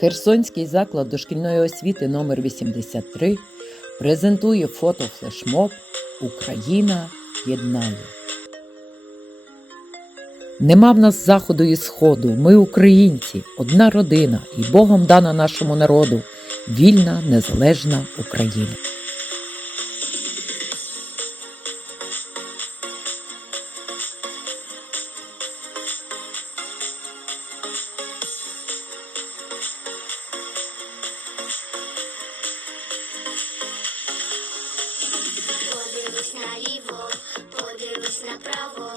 Херсонський заклад дошкільної освіти номер 83 презентує фотофлешмоб Україна єднає. Нема в нас заходу і сходу. Ми українці, одна родина, і Богом дана нашому народу вільна, незалежна Україна. Наліво, подивись направо.